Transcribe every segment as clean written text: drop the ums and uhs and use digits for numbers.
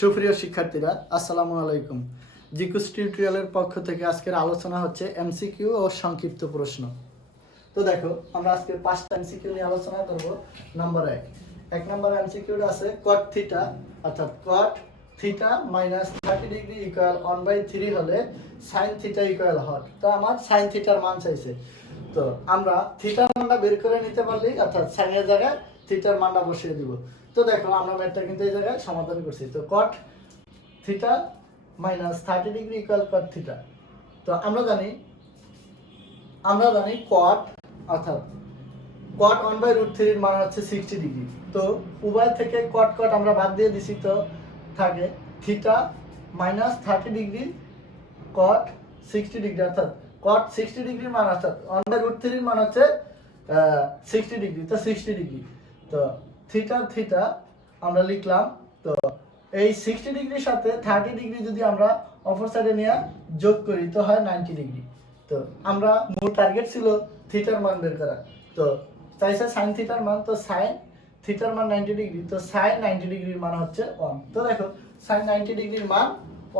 সুপ্রিয় শিক্ষার্থীরা, আসসালামু আলাইকুম। জিকুস টিউটোরিয়ালের পক্ষ থেকে আজকের আলোচনা হচ্ছে এমসিকিউ ও সংক্ষিপ্ত প্রশ্ন। তো দেখো, আমরা আজকে 5টা এমসিকিউ নিয়ে আলোচনা করব। নাম্বার 1 নম্বর এমসিকিউটা আছে cot থিটা, অর্থাৎ cot theta minus 30 degree equal 1/3 হলে sin থিটা ইকুয়াল হট। তো আমার sin থিটার মান চাইছে। তো আমরা থিটার মানটা বের করে নিতে পারলি, অর্থাৎ sin এর জায়গায় থিটার মানটা বসিয়ে দিব। তো দেখো, আমরা ম্যাথটা কিন্তু এই জায়গায় সমাধান করছি। তো cot theta minus 30 degree equal cot theta. তো আমরা জানি cot, অর্থাৎ cot 1/√3 এর মান হচ্ছে 60 ডিগ্রি। তো উভয় থেকে cot আমরা বাদ দিয়ে দিছি, তো থাকে theta minus 30 degree cot 60 degree, অর্থাৎ cot 60 ডিগ্রির মান, অর্থাৎ 1/√3 এর মান হচ্ছে 60 ডিগ্রি। তো 60 ডিগ্রি, তো থিটা আমরা লিখলাম। তো এই 60 ডিগ্রির সাথে 30 ডিগ্রি যদি আমরা অপর সাইডে নিয়ে যোগ করি তো হয় 90 ডিগ্রি। তো আমরা মূল টার্গেট ছিল থিটার মান বের করা। তো চাইছে sin থিটার মান, তো sin থিটার মান 90 ডিগ্রি, তো sin 90 ডিগ্রির মান হচ্ছে 1। তো দেখো, sin 90 ডিগ্রির মান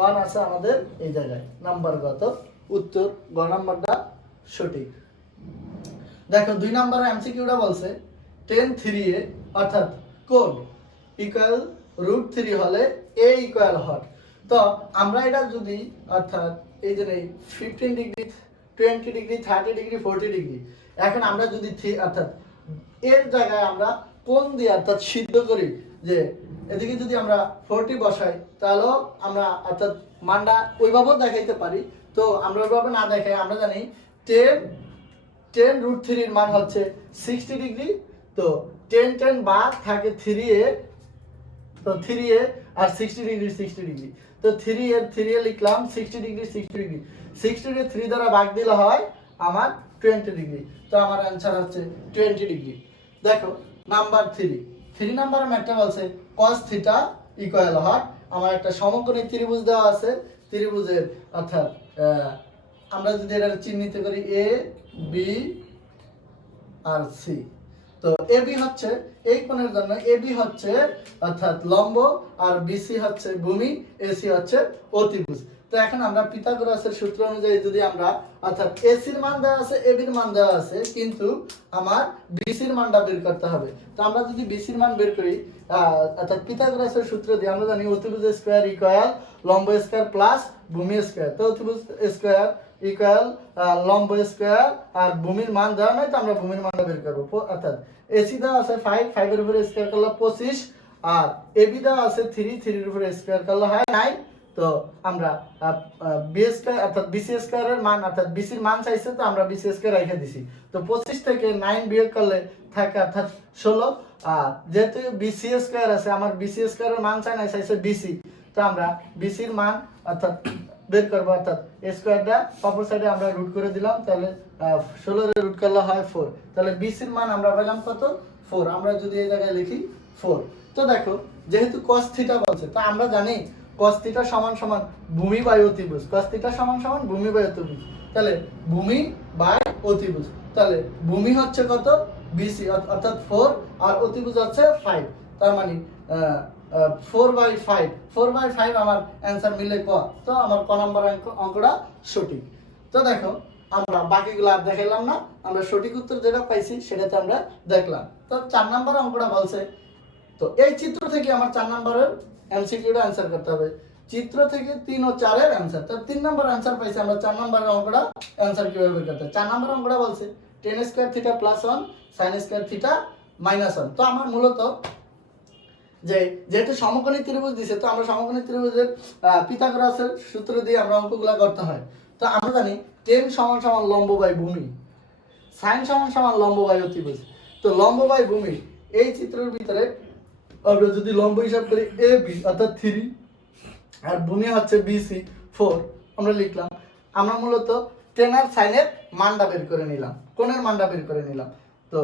1 আছে আমাদের এই জায়গায়। নাম্বারগত উত্তর গ নাম্বারটা সঠিক। দেখো, 2 নম্বর এমসিকিউটা বলছে tan 3a, অর্থাৎ কোণ ইকুয়াল √3 হলে a ইকুয়াল হট। তো আমরা এটা যদি, অর্থাৎ এই যে 15 ডিগ্রি, 20 ডিগ্রি, 30 ডিগ্রি, 40 ডিগ্রি, এখন আমরা যদি অর্থাৎ এর জায়গায় আমরা কোণ দিয়ে অর্থাৎ সিদ্ধ করি, যে এদিকে যদি আমরা 40 বসাই তাহলেও আমরা অর্থাৎ মানটা ওইভাবেও দেখাইতে পারি। তো আমরা ওইভাবে না দেখাই, আমরা জানি 10 √3 এর মান হচ্ছে 60 ডিগ্রি। তো 10 বাদ থাকে 3a, তো 3a আর 60 ডিগ্রি 60 ডিগ্রি। তো 3a লিখলাম 60 ডিগ্রি 60 ডিগ্রি, 60 কে 3 দ্বারা ভাগ দিলে হয় আমার 20 ডিগ্রি। তো আমার অ্যানসার হচ্ছে 20 ডিগ্রি। দেখো, নাম্বার 3 নাম্বারের ম্যাথটা বলছে cos থিটা ইকুয়াল হট। আমার একটা সমকোণী ত্রিভুজ দেওয়া আছে। ত্রিভুজের অর্থাৎ আমরা যদি এটা চিহ্নিত করি a b আর c, তো এবি হচ্ছে এই কোণের জন্য এবি হচ্ছে অর্থাৎ লম্ব, আর বিসি হচ্ছে ভূমি, এসি হচ্ছে অতিভুজ। তো এখন আমরা পিথাগোরাসের সূত্র অনুযায়ী যদি আমরা, অর্থাৎ এসির মান দেওয়া আছে, এবির মান দেওয়া আছে, কিন্তু আমার বিসির মানটা বের করতে হবে। তো আমরা যদি বিসির মান বের করি, অর্থাৎ পিথাগোরাসের সূত্র দিয়ে আমরা জানি অতিভুজ স্কয়ার ইকুয়াল লম্ব স্কয়ার প্লাস ভূমি স্কয়ার। তো অতিভুজ স্কয়ার ইকুয়াল লম্ব স্কয়ার, আর ভূমির মান দেওয়া নাই, তো আমরা ভূমির মানটা বের করবো। অর্থাৎ এসি দেওয়া আছে 5 এর উপরে স্কয়ার করলে 25, আর এবি দেওয়া আছে 3 এর উপরে স্কয়ার করলে হয় 9। তো আমরা বি স্কয়ার অর্থাৎ বিসি স্কয়ারের মান, অর্থাৎ বিসির মান চাইছে, তো আমরা বিসি স্কয়ার রেখে দিছি। তো 25 থেকে 9 বিয়োগ করলে থাকে অর্থাৎ 16। আর যেহেতু বিসি স্কয়ার আছে, আমার বিসি স্কয়ারের মান চাই না, চাইছে বিসি। তো আমরা বিসির মান অর্থাৎ বের করবো, অর্থাৎ স্কয়ারটা অপর সাইডে আমরা রুট করে দিলাম, তাহলে 16 এর রুট করলে হয় 4। তাহলে বিসির মান আমরা পেলাম কত? 4। আমরা যদি এই জায়গায় লিখি 4। তো দেখো, যেহেতু cos থিটা বলছে, তো আমরা জানি cos থিটা সমান সমান ভূমি বাই অতিভুজ। cos থিটা সমান সমান ভূমি বাই অতিভুজ। তাহলে ভূমি বাই অতিভুজ, তাহলে ভূমি হচ্ছে কত? বিসি, অর্থাৎ 4, আর অতিভুজ হচ্ছে 5। তার মানে 4/5 আমার অ্যান্সার মিলে ক। তো আমার ক নাম্বার অঙ্কটা সঠিক। তো দেখো, আমরা বাকিগুলো আর দেখাইলাম না, আমরা সঠিক উত্তর যেটা পাইছি সেটাতে আমরা দেখলাম। তো 4 নাম্বার অঙ্কটা বলছে, তো এই চিত্র থেকে আমার 4 নাম্বারের এমসিকিউটা অ্যান্সার করতে হবে। চিত্র থেকে 3 ও 4 এর অ্যান্সার। তো 3 নাম্বার অ্যান্সার পাইছি আমরা, 4 নাম্বারের অঙ্কটা অ্যান্সার কিভাবে বের করতে হবে। 4 নাম্বার অঙ্কটা বলছে tan square theta plus 1 sin square theta minus 1। তো আমার মূলত যেহেতু সমকোণী ত্রিভুজ দিছে, তো আমরা সমকোণী ত্রিভুজের পিথাগোরাসের সূত্র দিয়ে আমরা অঙ্কগুলো করতে হয়। তো আমরা জানি tan সমান সমান লম্ব বাই ভূমি, sin সমান সমান লম্ব বাই অতিভুজ। তো লম্ব বাই ভূমি, এই চিত্রের ভিতরে আমরা যদি লম্ব হিসাব করি AB অর্থাৎ 3, আর ভূমি হচ্ছে BC 4, আমরা লিখলাম। আমরা মূলত tan আর sin এর মানটা বের করে নিলাম, কোণের মানটা বের করে নিলাম। তো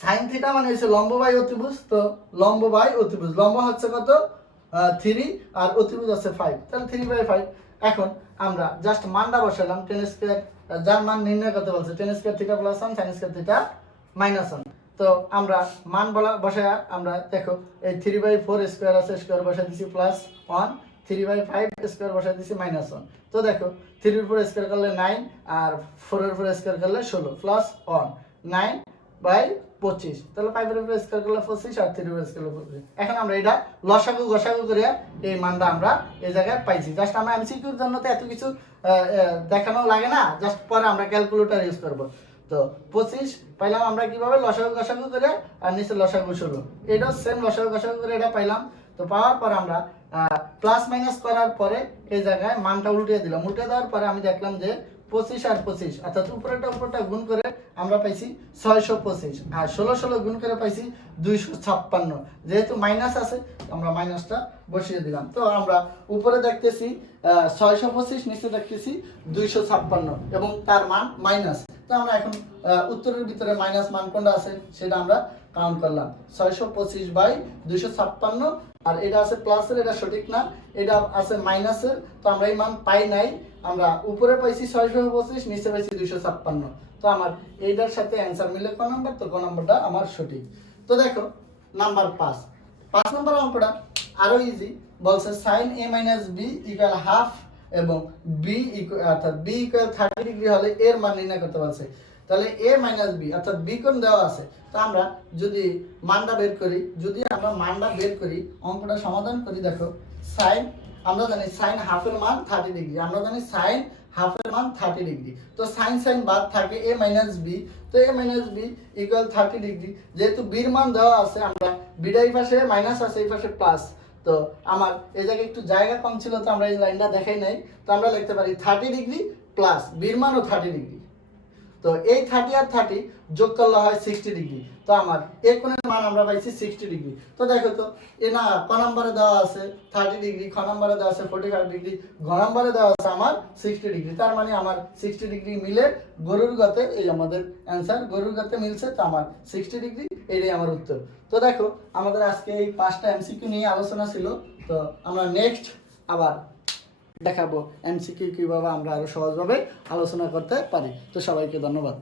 sin থিটা মানে হচ্ছে লম্ব বাই অতিভুজ। তো লম্ব বাই অতিভুজ, লম্ব হচ্ছে কত? 3, আর অতিভুজ হচ্ছে 5, তাহলে 3/5। এখন আমরা জাস্ট মানটা বসালাম, tan স্কয়ার, যার মান নির্ণয় করতে বলছে tan square theta plus 1 sin square theta minus 1। তো আমরা মান বসায় আমরা দেখো এই 3/4 স্কোয়ার আছে, স্কোয়ার বসাই দিছি +1, 3/5 স্কোয়ার বসাই দিছি -1। তো দেখো 3 এর উপর স্কোয়ার করলে 9 আর 4 এর উপর স্কোয়ার করলে 16 +1 9/25, তাহলে 5 এর উপর স্কোয়ার করলে 25 আর 3 এর উপর স্কোয়ার করলে 25। এখন আমরা এটা লসাগু গসাগু করে এই মানটা আমরা এই জায়গায় পাইছি। জাস্ট আমরা এমসিকিউর জন্য তো এত কিছু দেখানো লাগে না, জাস্ট পরে আমরা ক্যালকুলেটর ইউজ করব। তো 25 পাইলাম আমরা কিভাবে লসাগু গসাগু করে, আর নিচে লসাগু 16, এটাও সেম লসাগু গসাগু করে এটা পাইলাম। তো পাওয়ার পর আমরা প্লাস মাইনাস করার পরে এই জায়গায় মানটা উল্টিয়ে দিলাম। উল্টে দেওয়ার পরে আমি দেখলাম যে 25 আর 25 অর্থাৎ উপরটা গুণ করে আমরা পাইছি 625, আর 16 গুণ করে পাইছি 256। যেহেতু মাইনাস আছে আমরা মাইনাসটা বসিয়ে দিলাম। তো আমরা উপরে দেখতেছি 625, নিচে দেখতেছি 256 এবং তার মান মাইনাস। তো আমরা এখন উত্তরের ভিতরে মাইনাস মান কোনটা আছে সেটা আমরা কাউন্ট করলাম। 625/256, আর এটা আছে প্লাসের, এটা সঠিক না, এটা আছে মাইনাসের। তো আমরা এই মান পাই নাই, আমরা উপরে পাইছি 625, নিচে পাইছি 256। তো আমার এইটার সাথে অ্যান্সার মিলে ক নাম্বার, তো ক নাম্বারটা আমার সঠিক। তো দেখো নাম্বার 5 নাম্বার অঙ্কটা আরো ইজি বলছে sin a - b = হাফ এবং b অর্থাৎ b = 30 ডিগ্রি হলে এর মান নির্ণয় করতে বলছে। তাহলে a - b অর্থাৎ b কোণ দেওয়া আছে। তো আমরা যদি মানটা বের করি, অঙ্কটা সমাধান করি, দেখো sin, আমরা জানি sin হাফের মান 30 ডিগ্রি, আমরা জানি sin হাফের মান 30 ডিগ্রি। তো sin বাদ থাকে a - b, তো a - b = 30 ডিগ্রি। যেহেতু b এর মান দেওয়া আছে, আমরা বিটা এই পাশে মাইনাস আছে, এই পাশে প্লাস। তো আমার এই জায়গায় একটু জায়গা কম ছিল, তো আমরা এই লাইনটা দেখাই নাই। তো আমরা লিখতে পারি 30 ডিগ্রি প্লাস b এর মানও 30 ডিগ্রি। তো এই 30 আর 30 যোগ করলে হয় 60 ডিগ্রি। তো আমার এই কোণের মান আমরা পাইছি 60 ডিগ্রি। তো দেখো তো এ না ক নম্বরে দেওয়া আছে 30 ডিগ্রি, খ নম্বরে দেওয়া আছে 45 ডিগ্রি, ঘ নম্বরে দেওয়া আছে আমার 60 ডিগ্রি। তার মানে আমার 60 ডিগ্রি মিলে গরুর গতে, এই আমাদের অ্যান্সার গরুর গতে মিলছে। তো আমার 60 ডিগ্রি, এটাই আমার উত্তর। তো দেখো আমাদের আজকে এই 5টা এমসিকিউ নিয়ে আলোচনা ছিল। তো আমরা নেক্সট আবার দেখাবো এমসিকিউ কিভাবে আমরা আরো সহজভাবে আলোচনা করতে পারি। তো সবাইকে ধন্যবাদ।